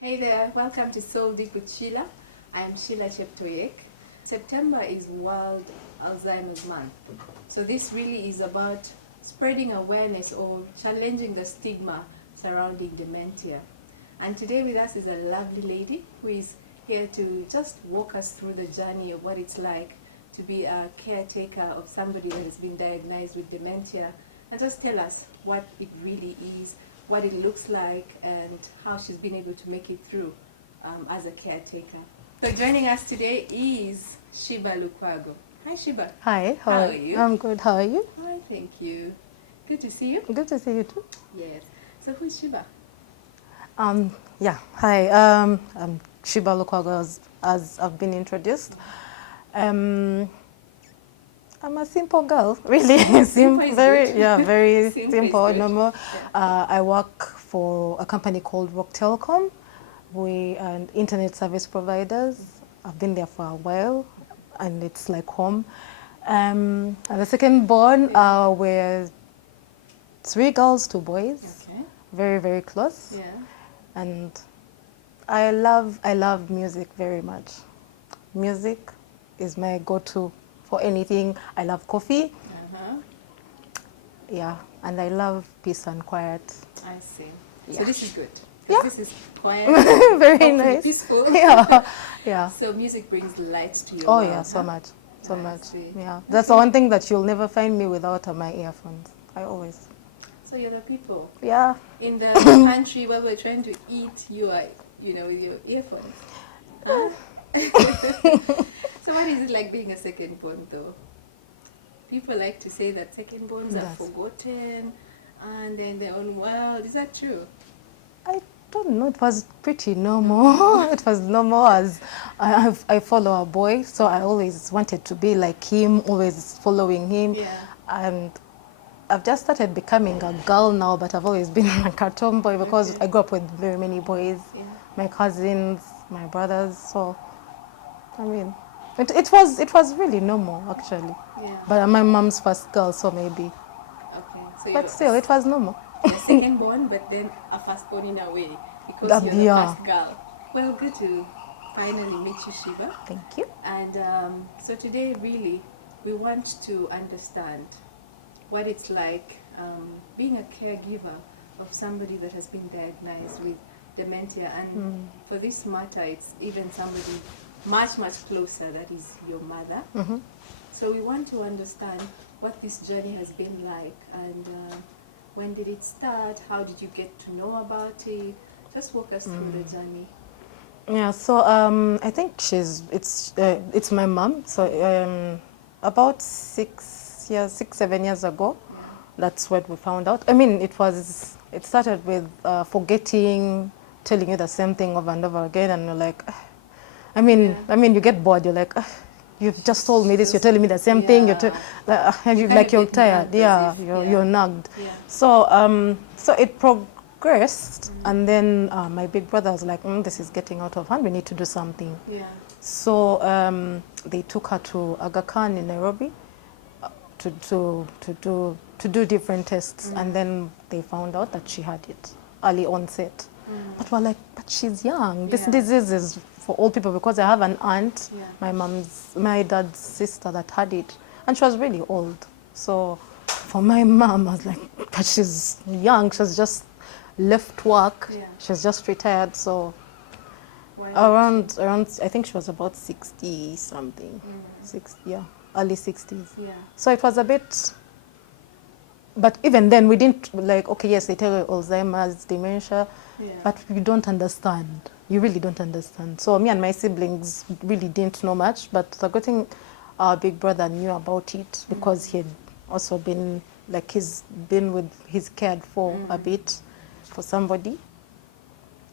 Hey there, welcome to Soul Deep with Sheila. I am Sheila Cheptoyek. September is World Alzheimer's Month. So this really is about spreading awareness or challenging the stigma surrounding dementia. And today with us is a lovely lady who is here to just walk us through the journey of what it's like to be a caretaker of somebody that has been diagnosed with dementia, and just tell us what it really is, what it looks like, and how she's been able to make it through as a caretaker. So joining us today is Shiba Lukwago. Hi Shiba. Hi, How are you? I'm good. How are you? Hi, thank you. Good to see you. Good to see you too. Yes. So who's Shiba? Hi. I'm Shiba Lukwago, as I've been introduced. I'm a simple girl, really. Simple is very, good. very Simple is simple, good. normal. Yeah. I work for a company called Rock Telecom. We are internet service providers. I've been there for a while, and it's like home. And the second born, we're 3 girls, 2 boys. Okay. Very, very close. Yeah. And I love music very much. Music is my go-to for anything. I love coffee, Uh-huh. yeah, and I love peace and quiet. I see. Yeah. So this is good. Yeah. This is quiet, Very hopefully nice. peaceful. Yeah, yeah. So music brings light to your Oh world, yeah, so huh? much, so I much. see. Yeah, that's the one thing that you'll never find me without my earphones. I always. So you're the people. Yeah. In the country while we're trying to eat, you are, with your earphones. Huh? So what is it like being a second born though? People like to say that second borns are Yes. forgotten and they're in their own world. Is that true? I don't know. It was pretty normal. It was normal as I follow a boy, so I always wanted to be like him, always following him. Yeah. And I've just started becoming a girl now, but I've always been like a tomboy because Okay. I grew up with very many boys, Yeah. my cousins, my brothers. So, I mean, it was really normal actually. Yeah. But I'm my mom's first girl, so maybe. Okay. So But still, it was normal. you're second born, but then a first born in a way because you're the Yeah. first girl. Well, good to finally meet you, Shiba. Thank you. And so today, really, we want to understand what it's like being a caregiver of somebody that has been diagnosed with dementia. And for this matter, it's even somebody much, much closer, that is your mother. Mm-hmm. So we want to understand what this journey has been like, and when did it start? How did you get to know about it? Just walk us through the journey. Yeah, so I think it's my mom. So about 7 years ago, Yeah. that's what we found out. I mean, it started with forgetting, telling you the same thing over and over again, and you're like, "Ah." Yeah. I mean, you get bored. You're like, "Ah, you've just told me this. You're telling me the same thing. And You kind like of you're get tired. nagged as Yeah, if- you're nagged. Yeah. So it progressed, and then my big brother was like, "This is getting out of hand. We need to do something." Yeah. So they took her to Aga Khan in Nairobi to do different tests, and then they found out that she had it early onset. But we're like, but she's young. This Yeah. disease is for old people, because I have an aunt, Yeah. my dad's sister, that had it, and she was really old. So for my mom, I was like, but she's young. She's just left work. Yeah. She's just retired. So Why did around I think she was about 60 something. 60, yeah, early 60s. Yeah. So it was a bit, but even then we didn't like, okay, yes, they tell you Alzheimer's, dementia, Yeah. but we don't understand. You really don't understand. So me and my siblings really didn't know much, but the good thing, our big brother knew about it because he had also been, like, he's cared for a bit for somebody.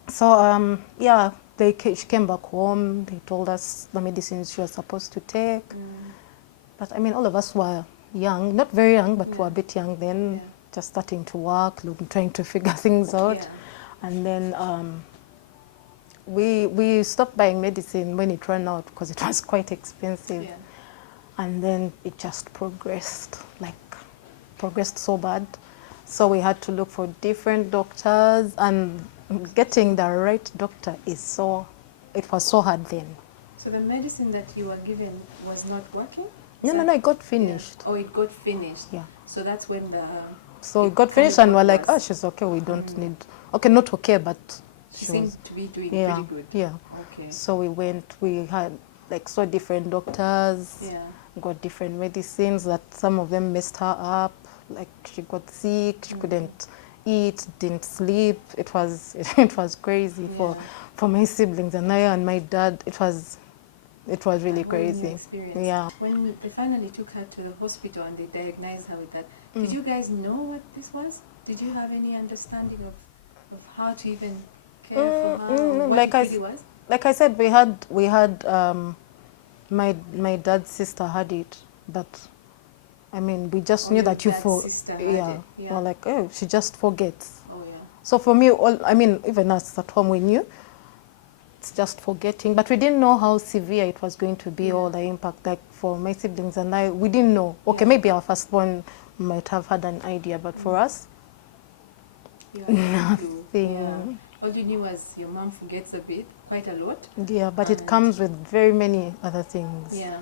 So yeah, she came back home. They told us the medicines she was supposed to take. But I mean, all of us were young, not very young, but were a bit young then, Yeah. just starting to work, trying to figure things out. Yeah. And then we stopped buying medicine when it ran out because it was quite expensive. Yeah. And then it just progressed so bad. So we had to look for different doctors, and getting the right doctor is so, it was so hard then. So the medicine that you were given was not working? No, it got Yeah. finished. Oh, it got finished. Yeah. So that's when the So it got finished and we're like, oh, worse. she's okay, we don't need, okay, not okay, but She she seemed was, to be doing yeah, pretty good. yeah. Okay. So we went, we had like saw different doctors, Yeah. got different medicines that some of them messed her up. Like she got sick, she couldn't eat, didn't sleep. It was it was crazy Yeah. for my siblings and I and my dad. It was really A whole new crazy. experience. Yeah. When they finally took her to the hospital and they diagnosed her with that, did you guys know what this was? Did you have any understanding of how to even care for her or what like it really was? like I said, we had my dad's sister had it, but I mean we just Oh, knew your that you dad's sister had yeah, it. Yeah. we're like, oh, she just forgets. Oh yeah. So for me, I mean, even us at home, we knew it's just forgetting, but we didn't know how severe it was going to be or the impact. Like for my siblings and I, we didn't know. Okay, maybe our firstborn might have had an idea, but for us, You had no clue. nothing. Yeah. All you knew was your mom forgets a bit, quite a lot. Yeah, but it And- comes with very many other things. Yeah.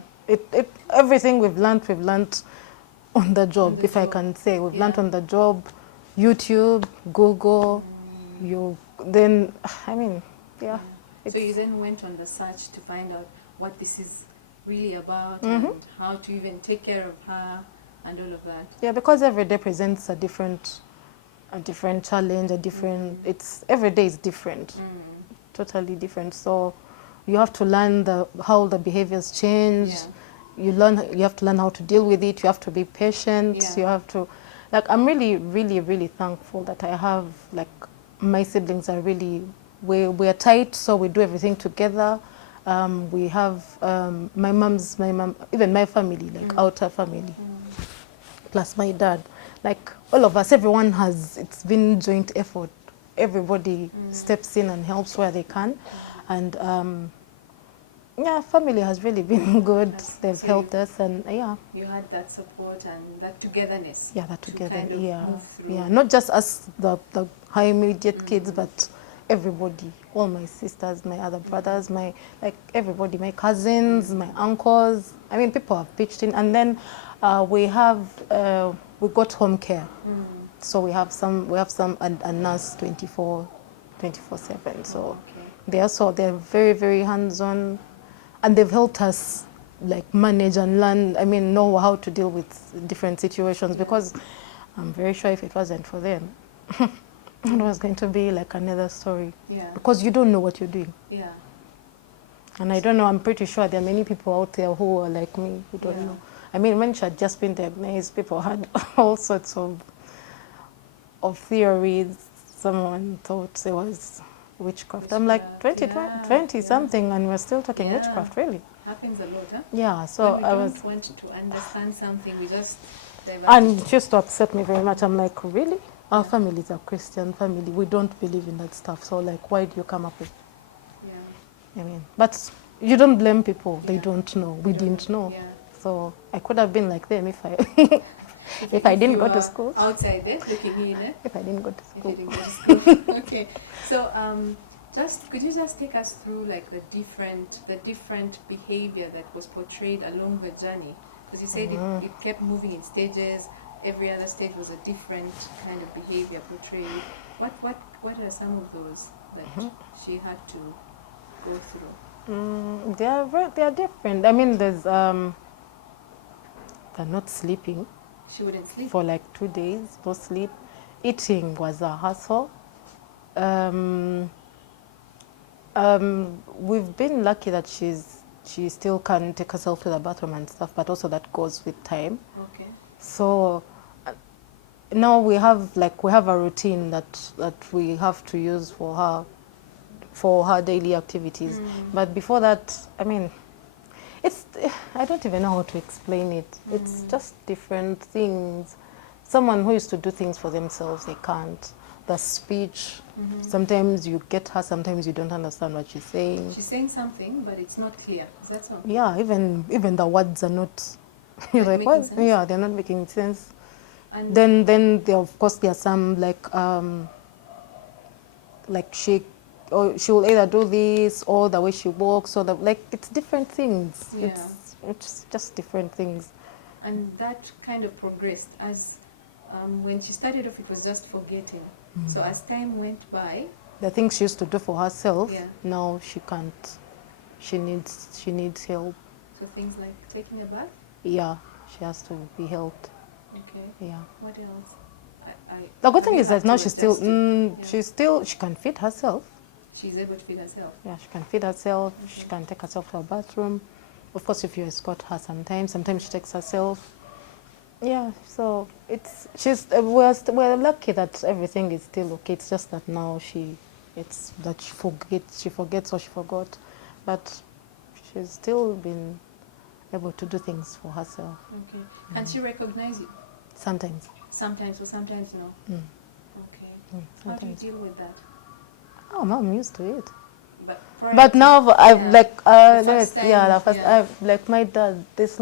Everything we've learned on the job, the if I job. can say. We've learned Yeah. on the job, YouTube, Google, then, I mean, yeah. So you then went on the search to find out what this is really about Mm-hmm. and how to even take care of her and all of that. Yeah, because every day presents a different challenge, it's every day is different, totally different. So you have to learn how the behaviors change. Yeah. You have to learn how to deal with it. You have to be patient. Yeah. You have to, like, I'm really, really, really thankful that I have, like, my siblings are really, we're tight, so we do everything together. We have my mom, even my family, like outer family, plus my dad. Like all of us, it's been joint effort. Everybody steps in and helps where they can. And yeah, family has really been good. They've So helped us, and yeah. You had that support and that togetherness. Yeah, that together, To kind of yeah. move through. Yeah, not just us, the high immediate kids, but everybody, all my sisters, my other brothers, like everybody, my cousins, my uncles. I mean, people have pitched in. And then we got home care. So we have a nurse 24/7. So Okay. they're very, very hands-on, and they've helped us like manage and learn, I mean, know how to deal with different situations, because I'm very sure if it wasn't for them, it was going to be like another story. Yeah. Because you don't know what you're doing. Yeah. And I don't know, I'm pretty sure there are many people out there who are like me, who don't know. I mean, when she had just been diagnosed, people had all sorts of theories. Someone thought there was witchcraft. I'm like, 20 something, and we're still talking witchcraft, really? Happens a lot, huh? Yeah, so when we I don't want to understand something, we just divert. And it used to upset me very much. I'm like, really? Our family is a Christian family. We don't believe in that stuff. So, like, why do you come up with? Yeah. I mean, but you don't blame people. They don't know. We didn't know. Yeah. So I could have been like them if I if I didn't go to school. Outside there, looking in, eh? If I didn't go to If school. you didn't go to school. Okay. So, could you just take us through like the different behavior that was portrayed along the journey? Because you said it kept moving in stages. Every other stage was a different kind of behavior portrayed. What are some of those that she had to go through? They are different. I mean, there's they're not sleeping. She wouldn't sleep. For like 2 days, no sleep. Eating was a hassle. We've been lucky that she still can take herself to the bathroom and stuff, but also that goes with time. Okay. So now we have a routine that we have to use for her daily activities. But before that, I mean, I don't even know how to explain it. It's just different things. Someone who used to do things for themselves, they can't. The speech, sometimes you get her, sometimes you don't understand what she's saying. She's saying something, but it's not clear. Is that so? Yeah, even the words are not. You're like, making what? sense? Yeah, they're not making sense. And Then there, of course, there are some like like she will either do this or the way she walks or the like. It's different things. Yeah. It's just different things. And that kind of progressed as when she started off, it was just forgetting. So as time went by, The things she used to do for herself, yeah. now she can't. She needs help. So things like taking a bath. Yeah, she has to be helped. Okay. Yeah. What else? The good have thing you is that had now to she's still, adjust to- she can feed herself. She's able to feed herself. Yeah, she can feed herself. Okay. She can take herself to a bathroom. Of course, if you escort her sometimes she takes herself. Yeah, so we're lucky that everything is still okay. It's just that now she forgets or she forgot, but she's still been able to do things for herself. Okay. Can she recognize you? Sometimes. Sometimes, or sometimes no. Okay. How do you Sometimes. deal with that? Oh, no, I'm used to it. Prior But to- now I've yeah. like The first time, the first yeah. I've like my dad. There's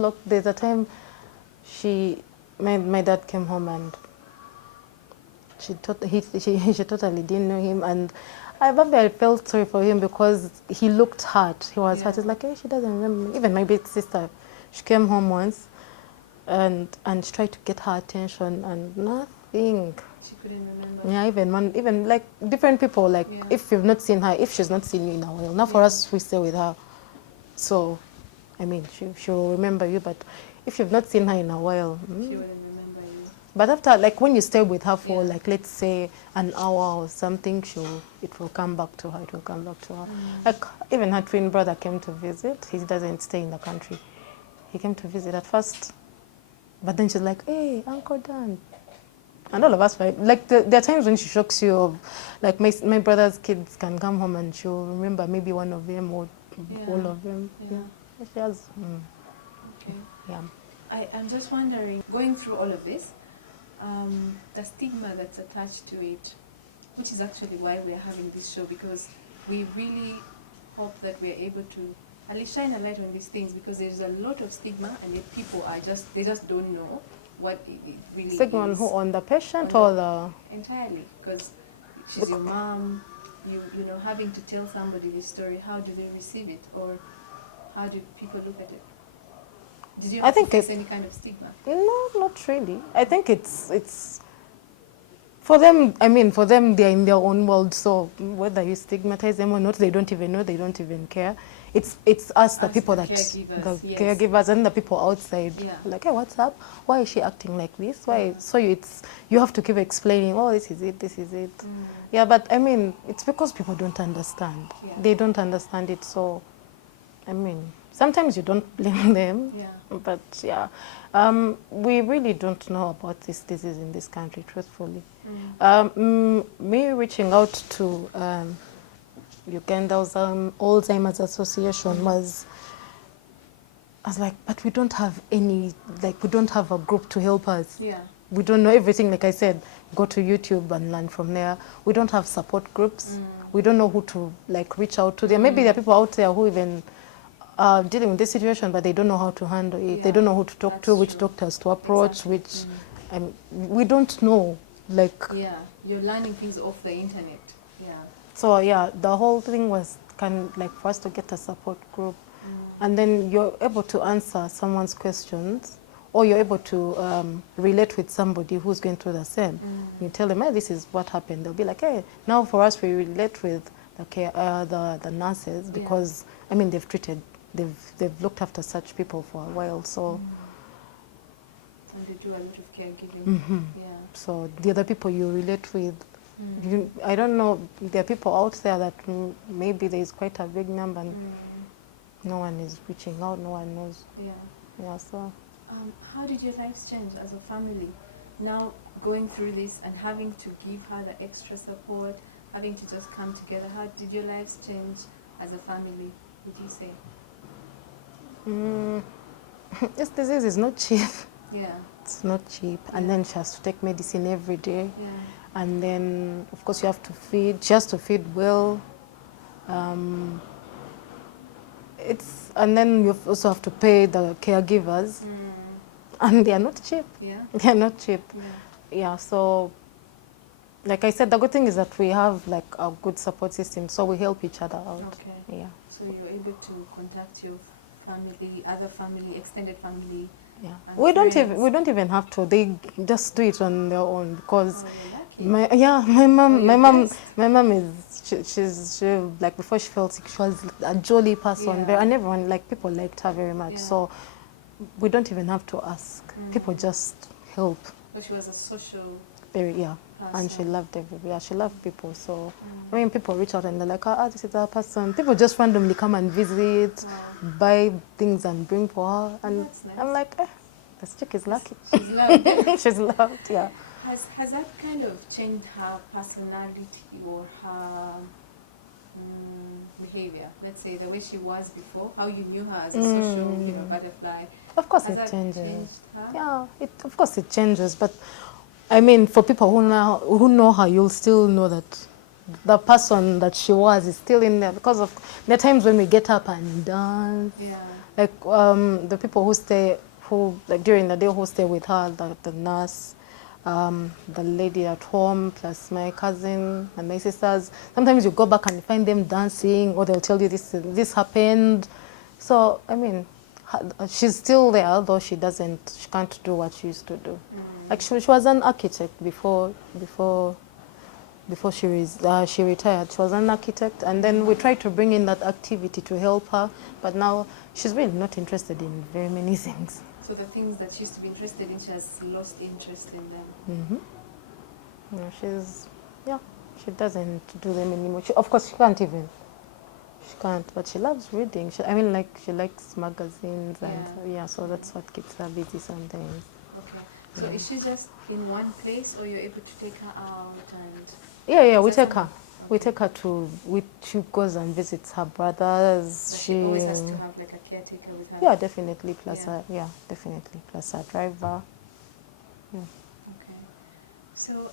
a time my dad came home and she totally didn't know him, and I remember I felt sorry for him because he looked hurt. He was hurt. He's like, hey, she doesn't remember me. Even my big sister, she came home once, and she tried to get her attention and nothing. She couldn't remember. Yeah, even like different people, like Yeah. if you've not seen her, if she's not seen you in a while. Now for us, we stay with her, so I mean she'll remember you, but if you've not seen her in a while, She wouldn't remember you. but after, like when you stay with her for Yeah. like let's say an hour or something, it will come back to her. It will come back to her. Like even her twin brother came to visit. He doesn't stay in the country. He came to visit at first, but then she's like, "Hey, Uncle Dan." And all of us, right? Like there are times when she shocks you. Of, like my brother's kids can come home and she'll remember maybe one of them or all of them. Yeah. Yeah, she has. Okay. Yeah. I'm just wondering, going through all of this, the stigma that's attached to it, which is actually why we are having this show, because we really hope that we are able to at least shine a light on these things, because there's a lot of stigma and yet people they just don't know what it really Stigma on is. who? On the patient On or the? Entirely, because she's your mom, you know, having to tell somebody this story, how do they receive it, or how do people look at it? Did you I have to think face any kind of stigma? No, not really. I think it's for them. I mean, for them, they're in their own world. So whether you stigmatize them or not, they don't even know. They don't even care. It's us, the Us, people the that caregivers, the yes. caregivers and the people outside. Yeah. Like, hey, what's up? Why is she acting like this? Why? So you have to keep explaining. Oh, this is it. This is it. Yeah, but I mean, it's because people don't understand. Yeah. They don't understand it. So, I mean, sometimes you don't blame them. Yeah. But yeah, we really don't know about this disease in this country, truthfully. Me reaching out to Uganda's Alzheimer's Association I was like, but we don't have any, like we don't have a group to help us. Yeah. We don't know everything, like I said, go to YouTube and learn from there. We don't have support groups. We don't know who to like reach out to. Maybe there are people out there who even dealing with this situation, but they don't know how to handle it. Yeah, They don't know who to talk that's to, which true. doctors to approach, Exactly. which we don't know. Like, Yeah, you're learning things off the internet. Yeah. so yeah, the whole thing was like for us to get a support group, and then you're able to answer someone's questions, or you're able to relate with somebody who's going through the same. You tell them, hey, this is what happened. They'll be like, hey, now for us we relate with the nurses, because I mean they've looked after such people for a while, so. And they do a lot of caregiving. Yeah. So the other people you relate with, I don't know, there are people out there that maybe there is quite a big number and no one is reaching out, no one knows. Yeah. Yeah, so. How did your lives change as a family? Now going through this and having to give her the extra support, having to just come together, how did your lives change as a family, would you say? This disease is not cheap. Yeah. It's not cheap. And then she has to take medicine every day. Yeah. And then, of course, you have to feed. She has to feed well. And then you also have to pay the caregivers. And they are not cheap. Yeah. They are not cheap. Yeah. Yeah, so like I said, the good thing is that we have like a good support system, so we help each other out. Okay. Yeah. So you're able to contact your family, other family, extended family. Yeah. And We friends. don't even have to. They just do it on their own because Oh, you're lucky. my mom is she like before she felt sick, she was a jolly person, Yeah. and everyone like people liked her very much. Yeah. So we don't even have to ask. People Mm. just help. So she was a social Very, yeah. person. And she loved everybody. Yeah, she loved people. So Mm. I mean, people reach out and they're like, oh, this is our person. People just randomly come and visit, Wow. buy things and bring for her. And That's nice. I'm like, this chick is lucky. She's loved. She's loved, yeah. Has that kind of changed her personality or her behavior? Let's say the way she was before, how you knew her as a social, butterfly. Of course Has it that changes. changed her? Yeah, of course it changes. But I mean, for people who know her, you'll still know that the person that she was is still in there because of the times when we get up and dance. Yeah. Like the people who like during the day who stay with her, the nurse, the lady at home, plus my cousin and my sisters. Sometimes you go back and find them dancing, or they'll tell you this happened. So I mean, she's still there, though she can't do what she used to do. Like she was an architect before she retired. She was an architect, and then we tried to bring in that activity to help her, but now she's really not interested in very many things. So the things that she used to be interested in, she has lost interest in them. Mm-hmm. She doesn't do them anymore. Of course, she can't, but she loves reading. She likes magazines, and so that's what keeps her busy sometimes. Okay. So is she just in one place, or you're able to take her out and? Yeah, we take her. We take her she goes and visits her brothers. But she always has to have like a caretaker with her. Yeah, definitely. Plus definitely. Plus her driver. Yeah. Okay. So,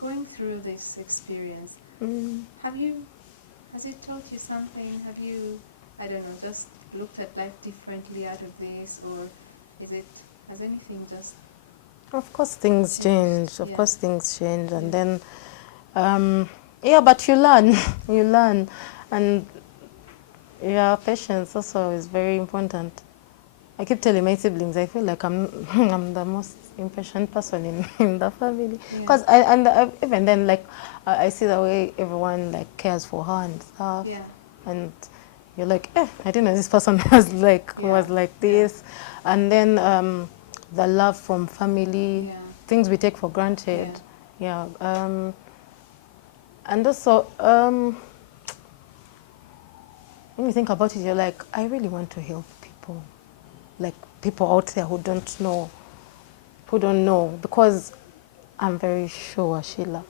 going through this experience, has it taught you something? Have you, I don't know, just looked at life differently out of this, or has anything just? Of course, things change. Of Yeah. course, things change, and then, but you learn, you learn, and patience also is very important. I keep telling my siblings, I feel like I'm the most impatient person in the family, because even then, like I see the way everyone like cares for her and stuff, and you're like, I didn't know this person was like this, and then the love from family, things we take for granted, and also when you think about it, you're like, I really want to help people, like people out there who don't know, because I'm very sure, Sheila,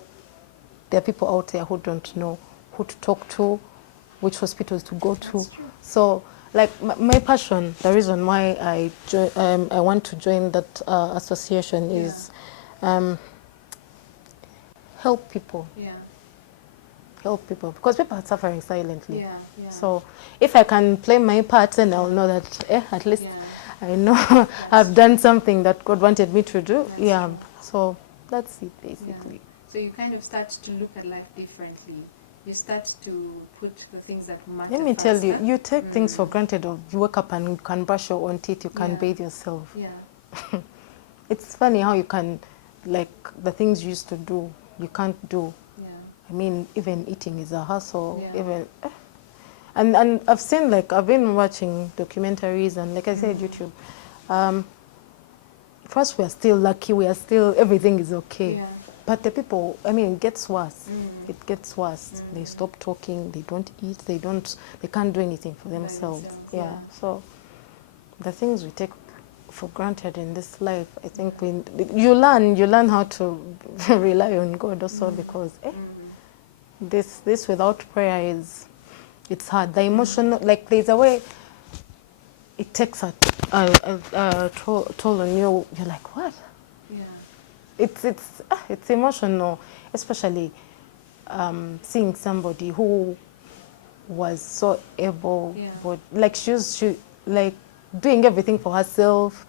there are people out there who don't know who to talk to, which hospitals to go to. So, like my passion, the reason why I want to join that association is help people. Help people, because people are suffering silently. So if I can play my part, then I'll know that at least I know I've done something that God wanted me to do. So that's it basically. So you kind of start to look at life differently. You start to put the things that matter. Let me tell you, you take things for granted. Or you wake up and you can brush your own teeth, you can bathe yourself. It's funny how you can, like the things you used to do, you can't do. I mean, even eating is a hassle. And I've seen, like, I've been watching documentaries and, like I said, YouTube. First, we are still lucky. Everything is okay. But the people, I mean, it gets worse. It gets worse. They stop talking. They don't eat. They can't do anything for themselves. So the things we take for granted in this life, I think you learn how to rely on God also, because this without prayer it's hard. The emotional, like there's a way it takes a toll on you. You're like, what? It's emotional, especially seeing somebody who was so able, but like she like doing everything for herself.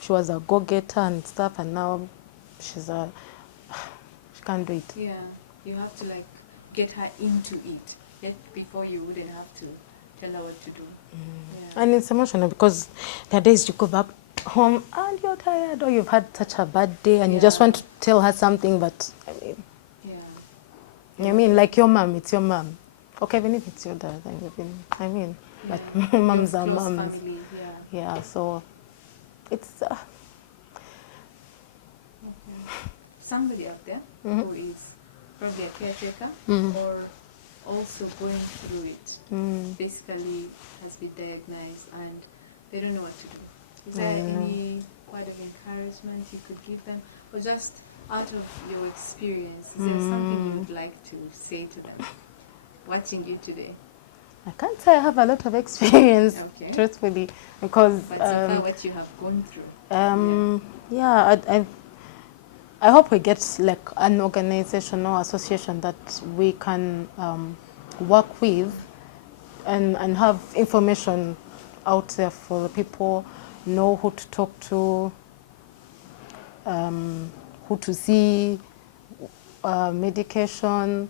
She was a go-getter and stuff, and now she can't do it. Yeah, you have to like get her into it yet before you wouldn't have to tell her what to do. Yeah. And it's emotional because there are days you go back home and you're tired, or you've had such a bad day and you just Yeah. want to tell her something, but Yeah. I mean, like your mom, it's your mom. Okay, even if it's your dad, I mean, but moms Your are close moms. family, yeah. Yeah, so it's Somebody out there who is probably a caretaker or also going through it, basically has been diagnosed and they don't know what to do. Is there any word of encouragement you could give them? Or just out of your experience, is there something you would like to say to them watching you today? I can't say I have a lot of experience, Okay. truthfully, because But so far what you have gone through. I hope we get like an organization or association that we can work with and have information out there for the people, know who to talk to, who to see, medication.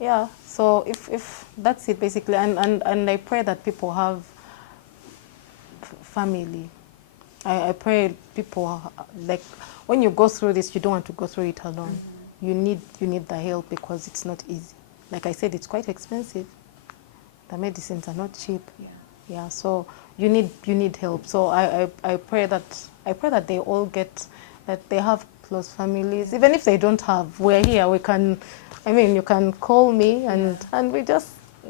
Yeah, so if that's it basically, and I pray that people have family. I pray people, like, when you go through this, you don't want to go through it alone. You need the help because it's not easy. Like I said, it's quite expensive. The medicines are not cheap. Yeah, so you need help. So I pray that they all get, that they have close families. Even if they don't have, we're here. We can, I mean, you can call me and we just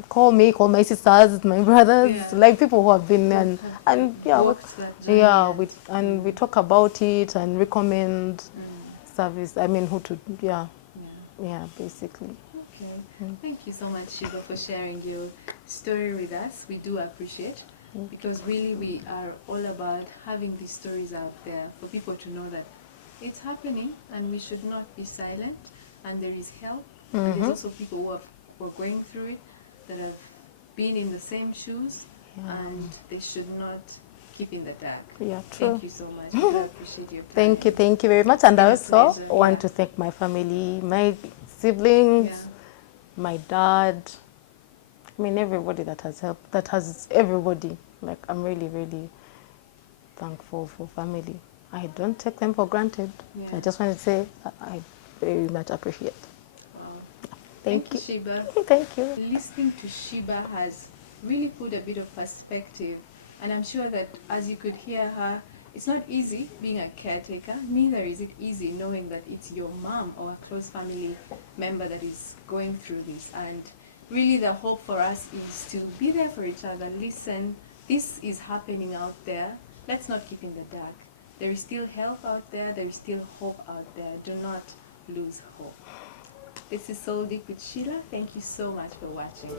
call me, call my sisters, my brothers, like people who have been and yeah, walked that journey we talk about it and recommend service. I mean, who to yeah, basically. Okay. Thank you so much, Shiba, for sharing your story with us. We do appreciate, because really we are all about having these stories out there for people to know that it's happening and we should not be silent, and there is help. And there's also people who are going through it, that have been in the same shoes, and they should not keep in the dark. Yeah, true. Thank you so much. We do appreciate your time. Thank you very much. And I also pleasure. want to thank my family, my siblings, my dad. I mean, everybody that has helped, everybody. Like, I'm really, really thankful for family. I don't take them for granted. I just want to say I very much appreciate. Thank you, Shiba. Thank you. Listening to Shiba has really put a bit of perspective, and I'm sure that as you could hear her, it's not easy being a caretaker. Neither is it easy knowing that it's your mom or a close family member that is going through this. And really the hope for us is to be there for each other, listen. This is happening out there. Let's not keep in the dark. There is still help out there. There is still hope out there. Do not lose hope. This is Soul Deep with Sheila. Thank you so much for watching.